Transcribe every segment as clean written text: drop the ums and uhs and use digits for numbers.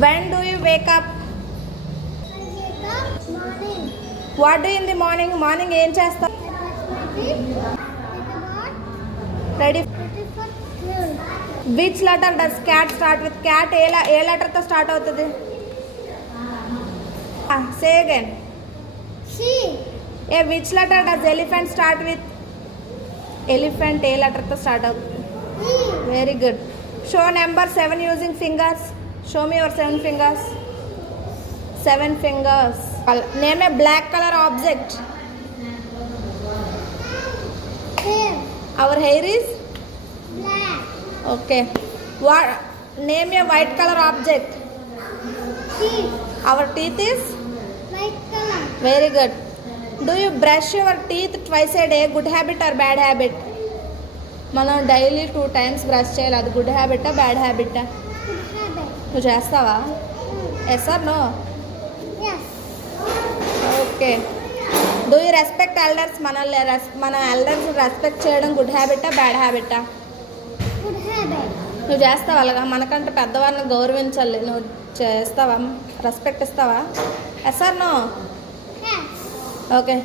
When do you wake up? I wake up morning. What do you in the morning? Morning ఏం చేస్తా? Ready? Which letter does cat start with? Cat ఏ letter తో స్టార్ట్ అవుతుంది? Say again. C. Which letter does elephant start with? Elephant ఏ letter తో స్టార్ట్ అవుతుంది? E. Very good. Show number 7 using fingers. Show me your 7 fingers. 7 fingers. Name a black color object. Hair. Our hair is Black. okay. What? Name a white color object. Teeth. Our teeth is White color. very good. Do you brush your teeth twice a day? Good habit or bad habit? మనం daily 2 times brush చేయాలి. అది good హ్యాబిటా bad హ్యాబిటా? Good habit. నువ్వు చేస్తావా? Yes or no? Yes. Okay. Do you respect elders? మన elders respect చేయడం good హ్యాబిటా బ్యాడ్ హ్యాబిటా? Good habit. నువ్వు చేస్తావా అలాగా? మనకంటే పెద్దవారిని గౌరవించాలి. నువ్వు చేస్తావా? రెస్పెక్ట్ ఇస్తావా? Yes or no? Yes. Okay.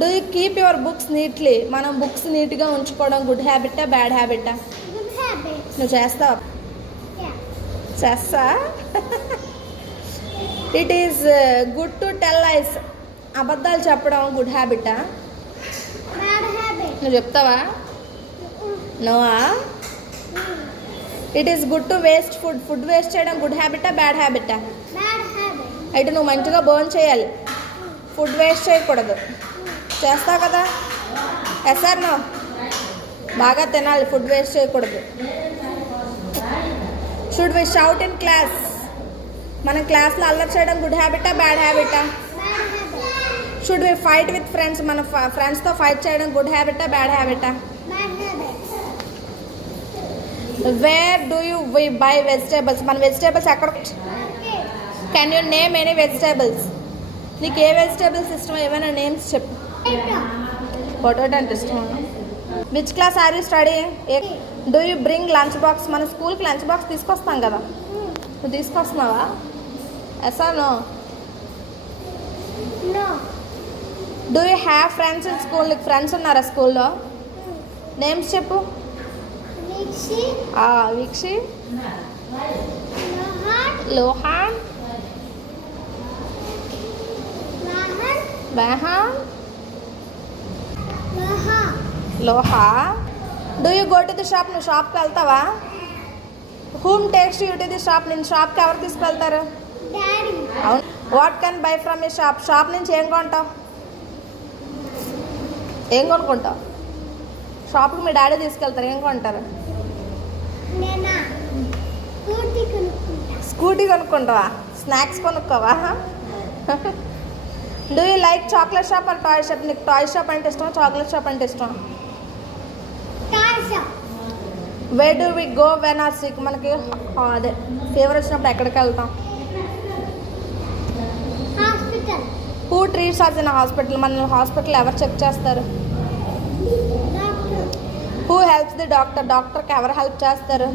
Do you keep your books neatly? మనం బుక్స్ నీట్గా ఉంచుకోవడం గుడ్ హ్యాబిటా బ్యాడ్ హ్యాబిటా? Good habit. నువ్వు చేస్తావా? Yes. చేస్తా. It is good to tell lies. అబద్ధాలు చెప్పడం గుడ్ హ్యాబిటా? Bad habit. నువ్వు చెప్తావా? నోవా? It is good to waste food. Food waste చేయడం గుడ్ హ్యాబిటా బ్యాడ్ హ్యాబిటా? Bad habit. అయితే నువ్వు మంచిగా బర్న్ చేయాలి. ఫుడ్ వేస్ట్ చేయకూడదు. చేస్తావు కదా? Yes or no? బాగా తినాలి. ఫుడ్ వేస్ట్ చేయకూడదు. Should we shout in class? మనం క్లాస్లో అల్లరి చేయడం గుడ్ హ్యాబిటా బ్యాడ్ హ్యాబిటా? Bad habit. Should we fight with friends? మన ఫ్రెండ్స్తో ఫైట్ చేయడం గుడ్ హ్యాబిటా బ్యాడ్ హ్యాబిటా? Bad habit. Where do you we buy vegetables? మన వెజిటేబుల్స్ ఎక్కడ? Okay. Can you name any vegetables? నీకు ఏ వెజిటేబుల్స్ ఇష్టమో ఏమైనా నేమ్స్ చెప్పు. పొటాటో అంటే ఇష్టమా? Which class are you study? Do you bring lunch box? మన స్కూల్కి లంచ్ బాక్స్ తీసుకొస్తాం కదా, నువ్వు తీసుకొస్తున్నావా? Yes or no? No. Do you have friends in school? నీకు ఫ్రెండ్స్ ఉన్నారా స్కూల్లో? నేమ్స్ చెప్పు. Mixi. వీక్షి, Lohan. లోహాన్, Lahan. బెహాన్, Laha. లోహా. Do you go to the shop? నువ్వు షాప్కి వెళ్తావా? Whom takes you to the shop? నేను షాప్కి ఎవరు తీసుకెళ్తారు? Daddy. అవును. What can buy from you shop? Shop నుంచి ఏం కొంటావు? ఏం కొనుక్కుంటావు? షాప్కి మీ డాడీ తీసుకెళ్తారు, ఏం కొంటారు? Nena. Scooty konukunta. స్కూటీ కొనుక్కుంటావా? స్నాక్స్ కొనుక్కోవా? Do you like chocolate shop or toy shop? నీకు టాయ్ షాప్ అంటే ఇష్టమా చాక్లెట్ షాప్ అంటే ఇష్టమా? Tasha. Where do we go when are sick? మనకి అదే ఫీవర్ వచ్చినప్పుడు ఎక్కడికి వెళ్తాం? Hospital. Who treats us in hospital? మన హాస్పిటల్ ఎవరు చెక్ చేస్తారు? Doctor. Who helps the doctor? డాక్టర్కి ఎవరు హెల్ప్ చేస్తారు?